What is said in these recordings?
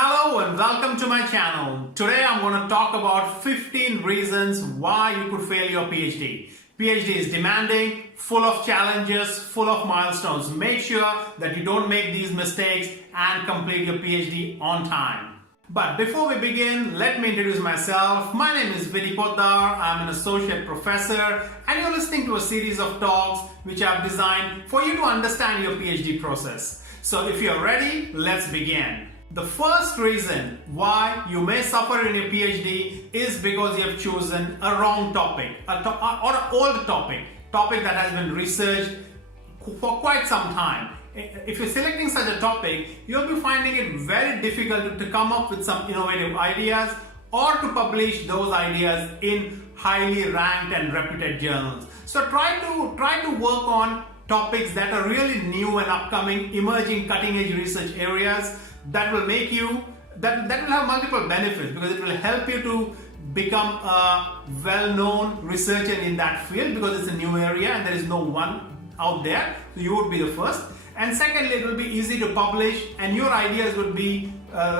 Hello and welcome to my channel. Today I'm going to talk about 15 reasons why you could fail your PhD. PhD is demanding, full of challenges, full of milestones. Make sure that you don't make these mistakes and complete your PhD on time. But before we begin, let me introduce myself. My name is Vidhi Poddar. I'm an associate professor and you're listening to a series of talks which I've designed for you to understand your PhD process. So if you're ready, let's begin. The first reason why you may suffer in your PhD is because you have chosen a wrong topic or an old topic that has been researched for quite some time. If you're selecting such a topic, you'll be finding it very difficult to come up with some innovative ideas or to publish those ideas in highly ranked and reputed journals. So try to work on topics that are really new and upcoming, emerging, cutting-edge research areas that will make you that will have multiple benefits, because it will help you to become a well-known researcher in that field, because it's a new area and there is no one out there, so you would be the first. And secondly, it will be easy to publish and your ideas would be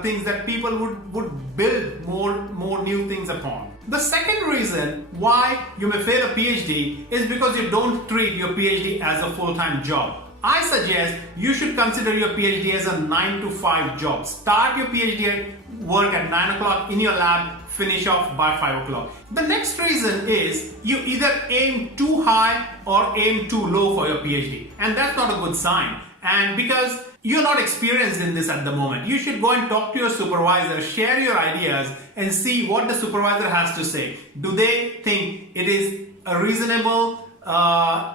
things that people would build more new things upon. The second reason why you may fail a PhD is because you don't treat your PhD as a full-time job. I suggest you should consider your PhD as a 9 to 5 job. Start your PhD work at 9 o'clock in your lab, finish off by 5 o'clock. The next reason is you either aim too high or aim too low for your PhD, and that's not a good sign. And because you're not experienced in this at the moment, you should go and talk to your supervisor, share your ideas and see what the supervisor has to say. Do they think it is a reasonable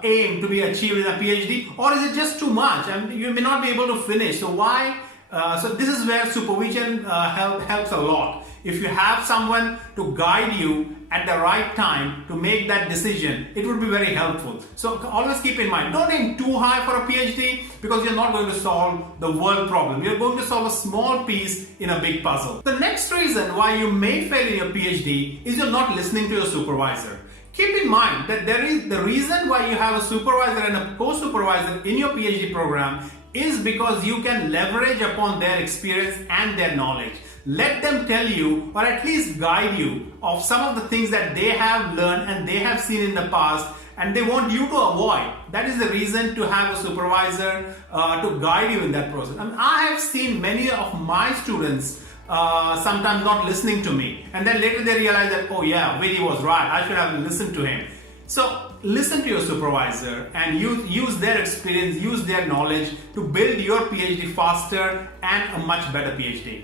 aim to be achieved in a PhD, or is it just too much and you may not be able to finish? So why? So this is where supervision helps a lot. If you have someone to guide you at the right time to make that decision, it would be very helpful. So always keep in mind, don't aim too high for a PhD, because you're not going to solve the world problem. You're going to solve a small piece in a big puzzle. The next reason why you may fail in your PhD is you're not listening to your supervisor. Keep in mind that the reason why you have a supervisor and a co-supervisor in your PhD program is because you can leverage upon their experience and their knowledge. Let them tell you, or at least guide you, of some of the things that they have learned and they have seen in the past and they want you to avoid. That is the reason to have a supervisor to guide you in that process. I have seen many of my students sometimes not listening to me, and then later they realize that, oh yeah, Vidhi was right, I should have listened to him. So listen to your supervisor and use their experience, use their knowledge to build your PhD faster and a much better PhD.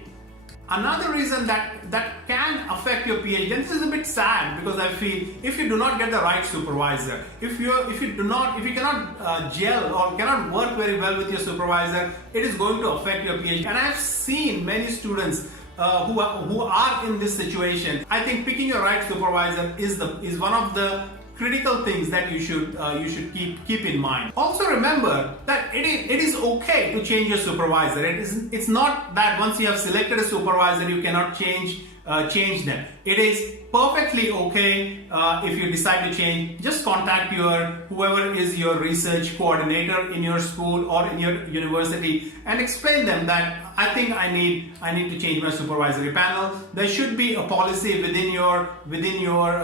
Another reason that can affect your PhD, and this is a bit sad, because I feel if you do not get the right supervisor, if you cannot gel or cannot work very well with your supervisor, it is going to affect your PhD. And I have seen many students who are in this situation. I think picking your right supervisor is one of the critical things that you should keep in mind. Also remember that it is okay to change your supervisor. It's not that once you have selected a supervisor you cannot change them. It is perfectly okay if you decide to change. Just contact whoever is your research coordinator in your school or in your university and explain them that I think I need to change my supervisory panel. There should be a policy within your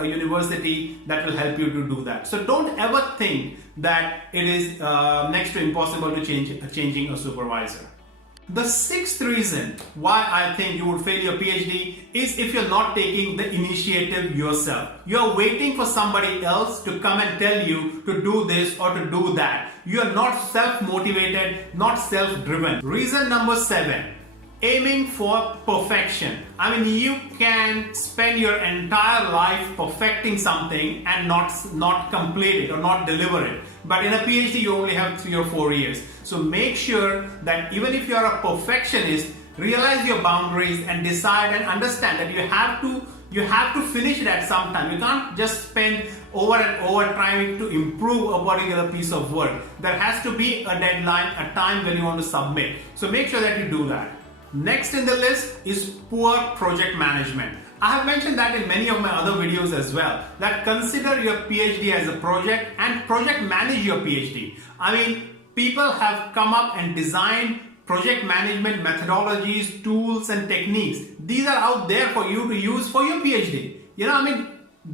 university that will help you to do that. So don't ever think that it is next to impossible to changing a supervisor. The sixth reason why I think you would fail your PhD is if you're not taking the initiative yourself. You're waiting for somebody else to come and tell you to do this or to do that. You are not self-motivated, not self-driven. Reason number 7. Aiming for perfection. I mean, you can spend your entire life perfecting something and not complete it or not deliver it. But in a PhD, you only have 3 or 4 years. So make sure that even if you are a perfectionist, realize your boundaries and decide and understand that you have to finish it at some time. You can't just spend over and over trying to improve a particular piece of work. There has to be a deadline, a time when you want to submit. So make sure that you do that. Next in the list is poor project management. I have mentioned that in many of my other videos as well, that consider your PhD as a project and project manage your PhD. I mean, people have come up and designed project management methodologies, tools, and techniques. These are out there for you to use for your PhD.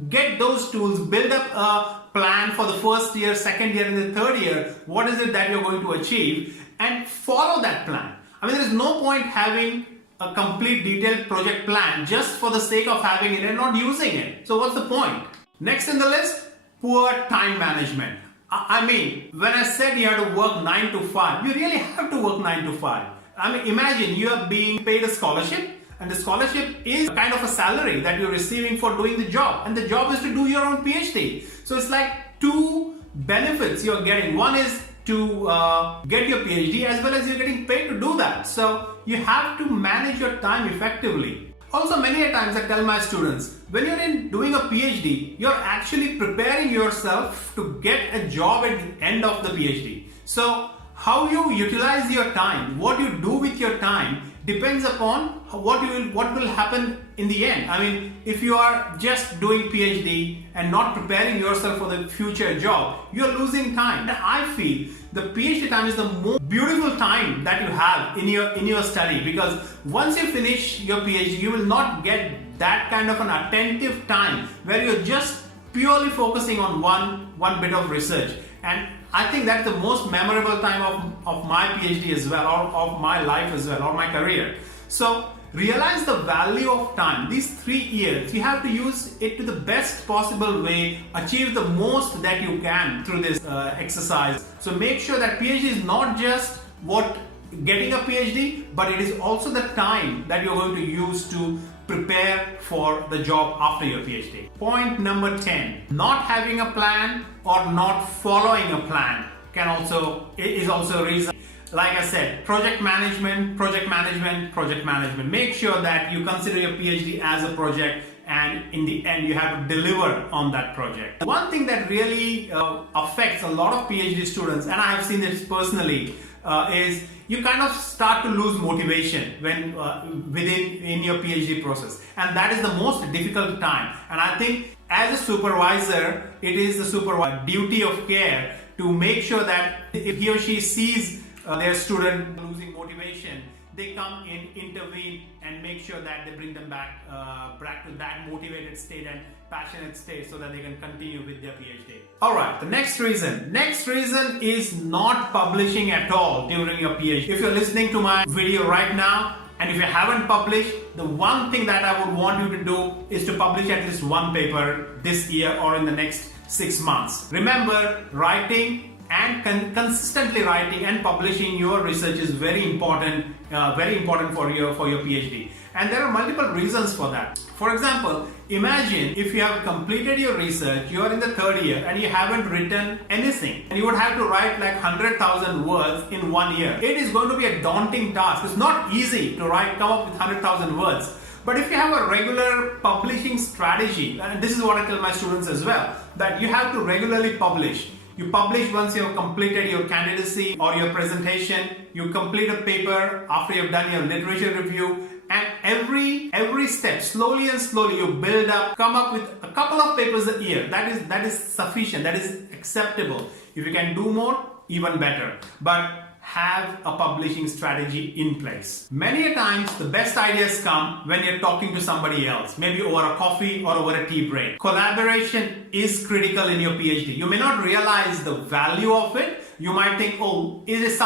Get those tools, build up a plan for the first year, second year, and the third year. What is it that you're going to achieve? And follow that plan. There is no point having a complete detailed project plan just for the sake of having it and not using it. So what's the point? Next in the list, poor time management. When I said you have to work 9 to 5, you really have to work 9 to 5. Imagine you are being paid a scholarship, and the scholarship is kind of a salary that you're receiving for doing the job, and the job is to do your own PhD. So it's like two benefits you're getting. One is to get your PhD, as well as you're getting paid to do that. So you have to manage your time effectively. Also, many a times I tell my students, when you're doing a PhD, you're actually preparing yourself to get a job at the end of the PhD. So how you utilize your time, what you do with your time, depends upon what will happen in the end. If you are just doing PhD and not preparing yourself for the future job, you're losing time. And I feel the PhD time is the most beautiful time that you have in your study, because once you finish your PhD, you will not get that kind of an attentive time where you're just purely focusing on one bit of research. And I think that's the most memorable time of my PhD as well, or of my life as well, or my career. So realize the value of time. These 3 years, you have to use it to the best possible way, achieve the most that you can through this exercise. So make sure that PhD is not just getting a PhD, but it is also the time that you're going to use to prepare for the job after your PhD. Point number 10, not having a plan or not following a plan is also a reason. Like I said, project management. Make sure that you consider your PhD as a project, and in the end you have to deliver on that project. One thing that really affects a lot of PhD students, and I have seen this personally, is you kind of start to lose motivation when in your PhD process, and that is the most difficult time. And I think as a supervisor, it is the supervisor's duty of care to make sure that if he or she sees their student losing motivation, they come in, intervene, and make sure that they bring them back to that motivated state and passionate state, so that they can continue with their PhD. Alright, the next reason is not publishing at all during your PhD. If you're listening to my video right now, and if you haven't published, the one thing that I would want you to do is to publish at least one paper this year or in the next 6 months. Remember, writing and consistently writing and publishing your research is very important for your PhD. And there are multiple reasons for that. For example, imagine if you have completed your research, you are in the 3rd year and you haven't written anything, and you would have to write like 100,000 words in 1 year. It is going to be a daunting task. It's not easy to come up with 100,000 words. But if you have a regular publishing strategy, and this is what I tell my students as well, that you have to regularly publish. You publish once you have completed your candidacy or your presentation. You complete a paper after you've done your literature review, and every step, slowly you build up, come up with a couple of papers a year. That is sufficient. That is acceptable. If you can do more, even better. But have a publishing strategy in place. Many a times the best ideas come when you're talking to somebody else, maybe over a coffee or over a tea break. Collaboration is critical in your PhD. You may not realize the value of it. You might think, oh, is this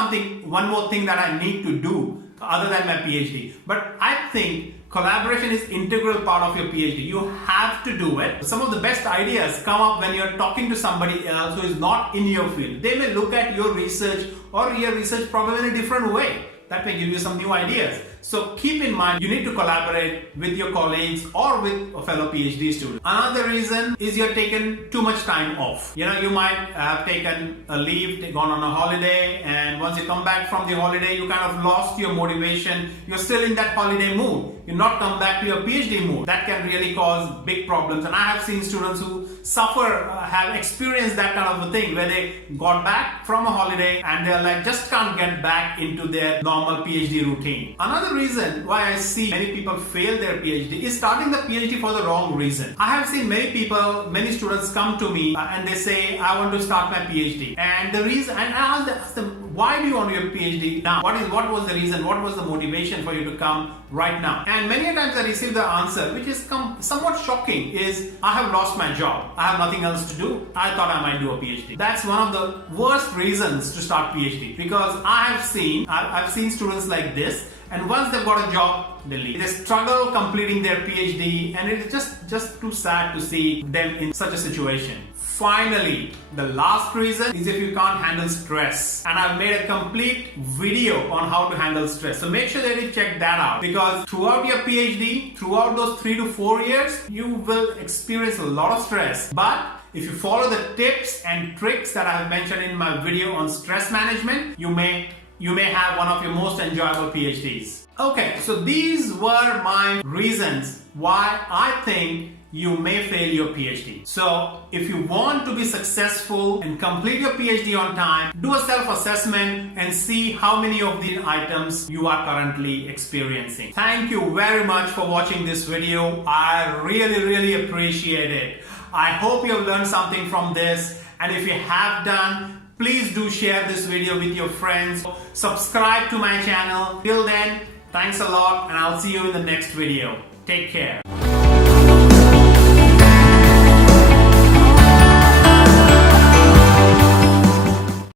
one more thing that I need to do other than my PhD? But I think collaboration is integral part of your PhD. You have to do it. Some of the best ideas come up when you're talking to somebody else who is not in your field. They may look at your research or your research problem in a different way. That may give you some new ideas. So keep in mind, you need to collaborate with your colleagues or with a fellow PhD student. Another reason is you're taking too much time off. You might have taken a leave, gone on a holiday, and once you come back from the holiday, you kind of lost your motivation. You're still in that holiday mood. You're not come back to your PhD mood. That can really cause big problems. And I have seen students who have experienced that kind of a thing, where they got back from a holiday and they're like, just can't get back into their normal PhD routine. Another reason why I see many people fail their PhD is starting the PhD for the wrong reason. I have seen many students come to me and they say, I want to start my PhD. And the reason, and I ask them, why do you want your PhD now? What was the reason? What was the motivation for you to come right now? And many times I receive the answer, which is somewhat shocking, is I have lost my job. I have nothing else to do. I thought I might do a PhD. That's one of the worst reasons to start PhD, because I've seen students like this, and once they've got a job, they leave. They struggle completing their PhD, and it's just too sad to see them in such a situation. Finally, the last reason is if you can't handle stress. And I've made a complete video on how to handle stress. So make sure that you check that out, because throughout your PhD, throughout those 3 to 4 years, you will experience a lot of stress. But if you follow the tips and tricks that I have mentioned in my video on stress management, you may have one of your most enjoyable PhDs. Okay, so these were my reasons why I think you may fail your PhD. So if you want to be successful and complete your PhD on time, do a self-assessment and see how many of these items you are currently experiencing. Thank you very much for watching this video. I really appreciate it. I hope you have learned something from this, and if you have done, please do share this video with your friends. Subscribe to my channel. Till then, thanks a lot, and I'll see you in the next video. Take care.